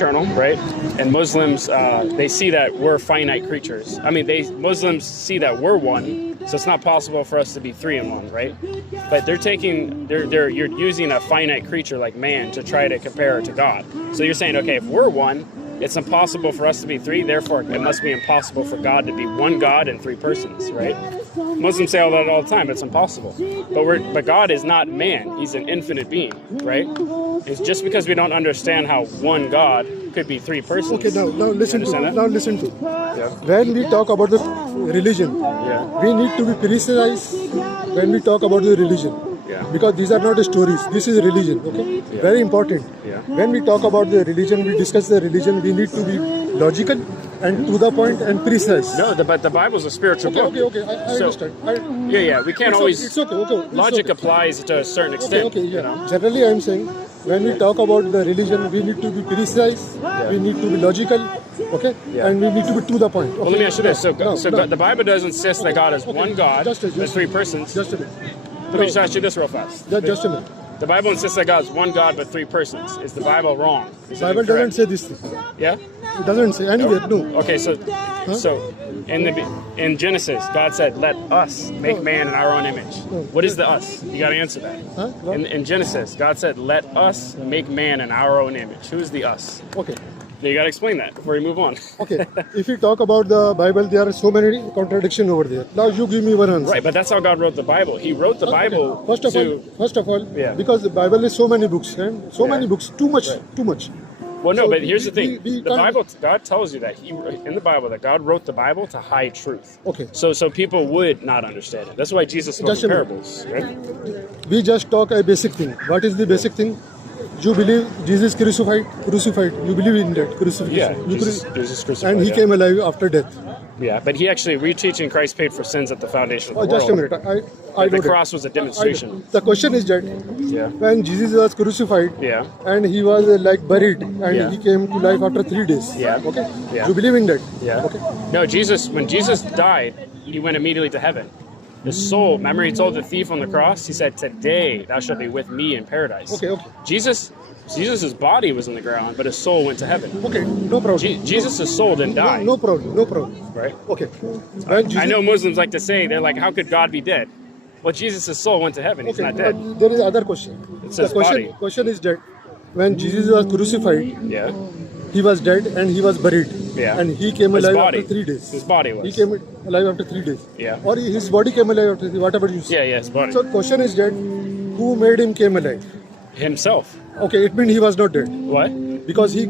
eternal, right? And Muslims, they see that we're finite creatures. I mean, Muslims see that we're one, so it's not possible for us to be three in one, right? But you're using a finite creature like man to try to compare it to God. So you're saying, okay, if we're one, it's impossible for us to be three, therefore it must be impossible for God to be one God and three persons, right? Muslims say all that all the time, it's impossible. But God is not man, he's an infinite being, right? It's just because we don't understand how one God could be three persons. Okay, now listen to. Yeah. When we talk about the religion, we need to be precise when we talk about the religion. Yeah. Because these are not stories, this is religion, okay? Yeah. Very important. Yeah. When we talk about the religion, we discuss the religion, we need to be logical and to the point and precise. No, but the Bible's a spiritual book. Okay, I understand. We can't always... It's okay. Logic applies to a certain extent. Okay, yeah. You know? Generally, I'm saying, when we talk about the religion, we need to be precise, we need to be logical, okay? Yeah. And we need to be to the point. Okay? Well, let me ask you this. So No. the Bible does insist that God is one God, with three persons. Just a minute. Let me just ask you this real fast. Just a minute. The Bible insists that God is one God but three persons. Is the Bible wrong? Is it Bible doesn't incorrect? say this thing. Yeah? It doesn't say anywhere, no. Okay, so in Genesis, God said, "Let us make man in our own image." What is the us? You got to answer that. Huh? What? In Genesis, God said, "Let us make man in our own image." Who is the us? Okay. Now you got to explain that before you move on. Okay. If you talk about the Bible, there are so many contradictions over there. Now you give me one answer. Right, but that's how God wrote the Bible. He wrote the Bible First of all, Yeah. because the Bible is so many books, and so many books, too much. Well, no, So but here's the thing. we The can't- Bible, God tells you that in the Bible that God wrote the Bible to hide truth. Okay. So people would not understand it. That's why Jesus spoke Just in a minute. parables, right? We just talk a basic thing. What is the basic thing? You believe Jesus crucified. You believe in that crucifixion. Yeah, Jesus crucified. And he yeah. came alive after death. Yeah, but he actually reteaching Christ paid for sins at the foundation of the world. Just a minute. I The know that. cross was a demonstration. The question is that Yeah. when Jesus was crucified Yeah. and he was like buried and Yeah. he came to life after 3 days. Yeah. Okay. Yeah. You believe in that? Yeah. Okay. No, when Jesus died, he went immediately to heaven. His soul, remember he told the thief on the cross, he said, "Today thou shalt be with me in paradise." Okay. Jesus' body was in the ground, but his soul went to heaven. Okay. No problem. Jesus' soul didn't die. No problem. Right? Okay. When Jesus, I know Muslims like to say, they're like, how could God be dead? Well, Jesus' soul went to heaven. He's Okay, not dead. but there is other question. It says The body. question is that when Jesus was crucified, Yeah. he was dead and he was buried. Yeah. And he came His alive body. after 3 days. His body was. He came alive after 3 days. Yeah. Or his body came alive after whatever you say. Yeah, his body. So question is that who made him came alive? Himself. Okay, it means he was not dead What? because he